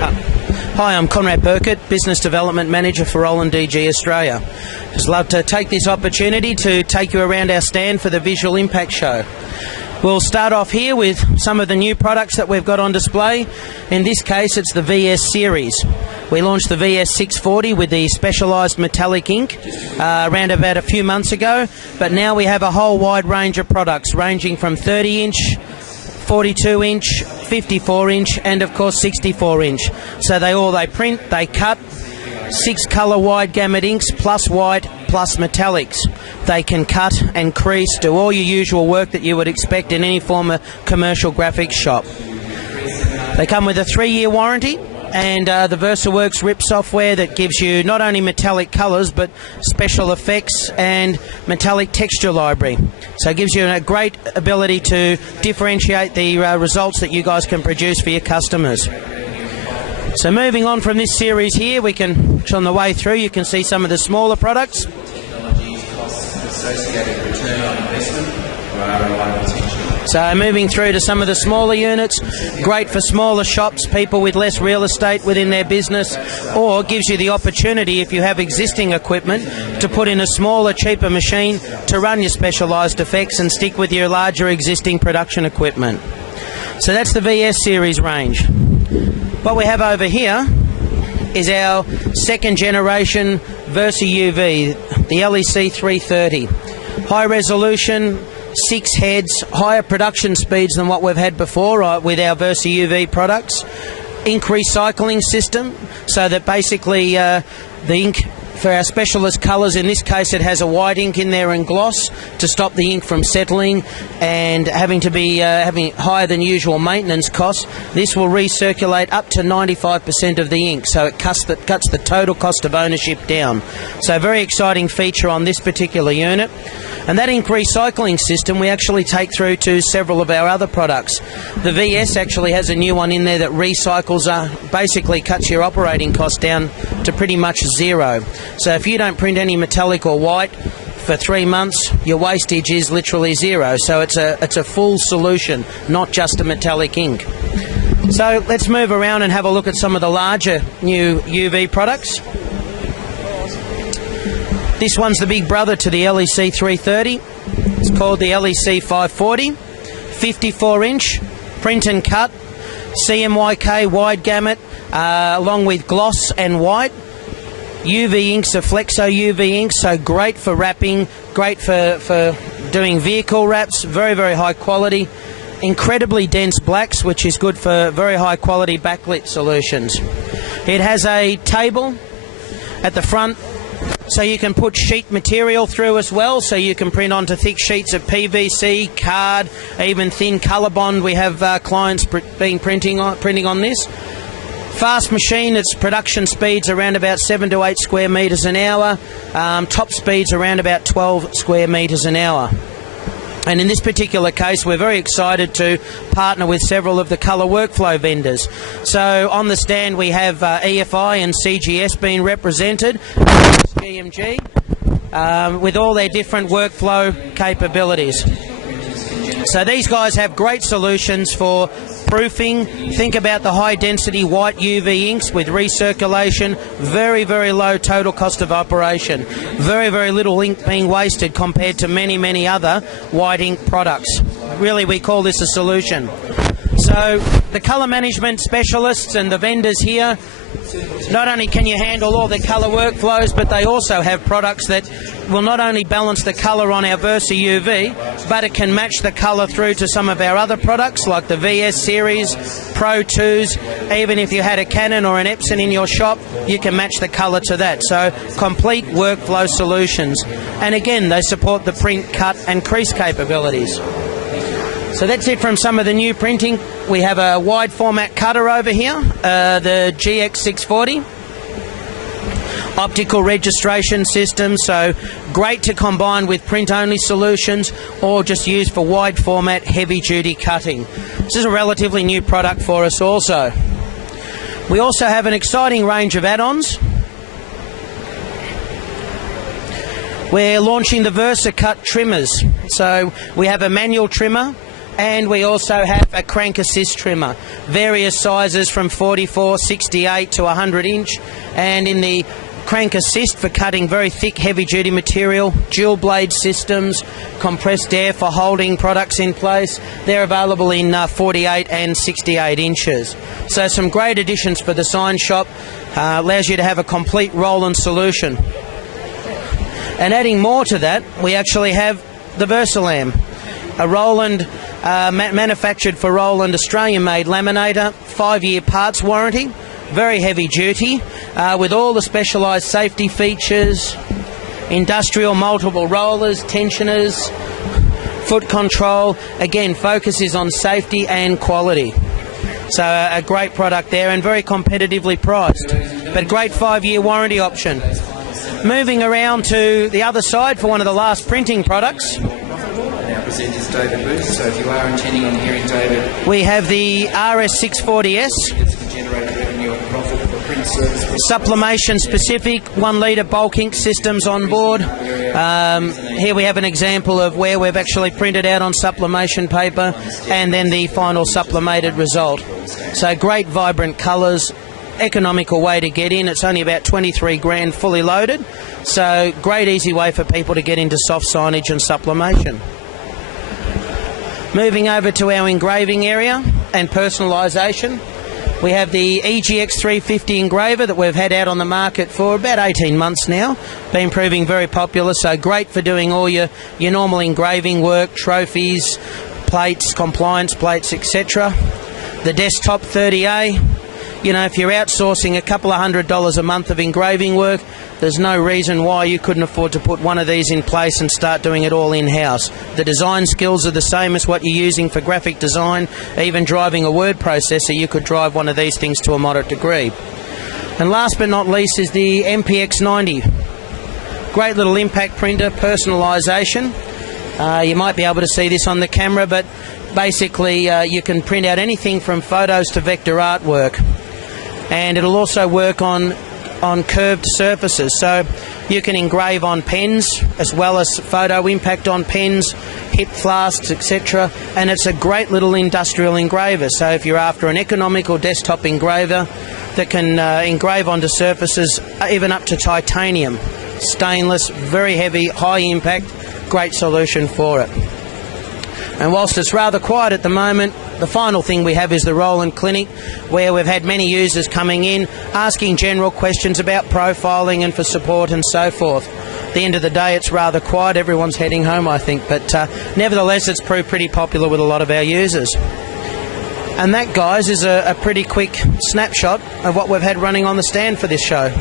Hi, I'm Conrad Birkett, Business Development Manager for Roland DG Australia. Just love to take this opportunity to take you around our stand for the Visual Impact Show. We'll start off here with some of the new products that we've got on display. In this case, it's the VS series. We launched the VS 640 with the specialised metallic ink around about a few months ago, but now we have a whole wide range of products ranging from 30-inch, 42-inch, 54-inch, and of course 64-inch. So they print, they cut, 6 colour wide gamut inks plus white plus metallics. They can cut and crease, do all your usual work that you would expect in any form of commercial graphics shop. They come with a 3-year warranty and the VersaWorks RIP software that gives you not only metallic colours but special effects and metallic texture library. So it gives you a great ability to differentiate the results that you guys can produce for your customers. So moving on from this series here, on the way through, you can see some of the smaller products. So moving through to some of the smaller units, great for smaller shops, people with less real estate within their business, or gives you the opportunity, if you have existing equipment, to put in a smaller, cheaper machine to run your specialised effects and stick with your larger existing production equipment. So that's the VS series range. What we have over here is our second generation VIIE UV, the LEC 330. High resolution, 6 heads, higher production speeds than what we've had before with our VIIE UV products. Ink recycling system, so that basically the ink for our specialist colours, in this case it has a white ink in there and gloss to stop the ink from settling and having to be having higher than usual maintenance costs. This will recirculate up to 95% of the ink, so it cuts the total cost of ownership down. So a very exciting feature on this particular unit. And that ink recycling system we actually take through to several of our other products. The VS actually has a new one in there that recycles, basically cuts your operating cost down to pretty much zero. So if you don't print any metallic or white for 3 months, your wastage is literally zero. So it's a full solution, not just a metallic ink. So let's move around and have a look at some of the larger new UV products. This one's the big brother to the LEC 330. It's called the LEC 540. 54-inch, print and cut, CMYK wide gamut, along with gloss and white. UV inks are Flexo UV inks, so great for wrapping, great for doing vehicle wraps, very, very high quality. Incredibly dense blacks, which is good for very high quality backlit solutions. It has a table at the front, so you can put sheet material through as well, so you can print onto thick sheets of PVC, card, even thin colour bond. We have clients printing on this. Fast machine, its production speeds around about 7 to 8 square metres an hour. Top speeds around about 12 square metres an hour. And in this particular case, we're very excited to partner with several of the colour workflow vendors. So on the stand we have EFI and CGS being represented, GMG, with all their different workflow capabilities. So these guys have great solutions for proofing. Think about the high density white UV inks with recirculation, very, very low total cost of operation, very, very little ink being wasted compared to many, many other white ink products. Really, we call this a solution. So the colour management specialists and the vendors here, not only can you handle all the colour workflows, but they also have products that will not only balance the colour on our VIIE UV, but it can match the colour through to some of our other products like the VS series, Pro 2s. Even if you had a Canon or an Epson in your shop, you can match the colour to that. So complete workflow solutions. And again, they support the print, cut and crease capabilities. So that's it from some of the new printing. We have a wide format cutter over here, the GX640. Optical registration system, so great to combine with print-only solutions or just used for wide format, heavy-duty cutting. This is a relatively new product for us also. We also have an exciting range of add-ons. We're launching the VersaCut trimmers. So we have a manual trimmer And we also have a crank assist trimmer, various sizes from 44, 68 to 100 inch, and in the crank assist for cutting very thick heavy duty material, dual blade systems, compressed air for holding products in place. They're available in 48 and 68 inches. So some great additions for the sign shop, allows you to have a complete Roland solution. And adding more to that, we actually have the Versalam, a Roland manufactured for Roland, Australian-made laminator, 5-year parts warranty, very heavy duty, with all the specialised safety features, industrial multiple rollers, tensioners, foot control. Again, focuses on safety and quality. So a great product there and very competitively priced, but great 5-year warranty option. Moving around to the other side for one of the last printing products. Presenters David Booth, so if you are intending on hearing David, we have the RS640S, generate revenue and profit for print service. Sublimation specific, 1 litre bulk ink systems on board. Here we have an example of where we've actually printed out on sublimation paper and then the final sublimated result. So great vibrant colours, economical way to get in. It's only about 23 grand fully loaded, so great easy way for people to get into soft signage and sublimation. Moving over to our engraving area and personalisation, we have the EGX 350 engraver that we've had out on the market for about 18 months now, been proving very popular, so great for doing all your normal engraving work, trophies, plates, compliance plates, etc. The Desktop 30A, you know, if you're outsourcing a couple of $100 a month of engraving work, there's no reason why you couldn't afford to put one of these in place and start doing it all in-house. The design skills are the same as what you're using for graphic design. Even driving a word processor, you could drive one of these things to a moderate degree. And last but not least is the MPX90. Great little impact printer, personalisation. You might be able to see this on the camera, but basically you can print out anything from photos to vector artwork. And it'll also work on curved surfaces, so you can engrave on pens as well as photo impact on pens, hip flasks, etc. And it's a great little industrial engraver, so if you're after an economical desktop engraver that can engrave onto surfaces even up to titanium, stainless, very heavy, high impact, great solution for it. And whilst it's rather quiet at the moment, the final thing we have is the Roland Clinic, where we've had many users coming in, asking general questions about profiling and for support and so forth. At the end of the day, it's rather quiet. Everyone's heading home, I think, but nevertheless, it's proved pretty popular with a lot of our users. And that, guys, is a pretty quick snapshot of what we've had running on the stand for this show.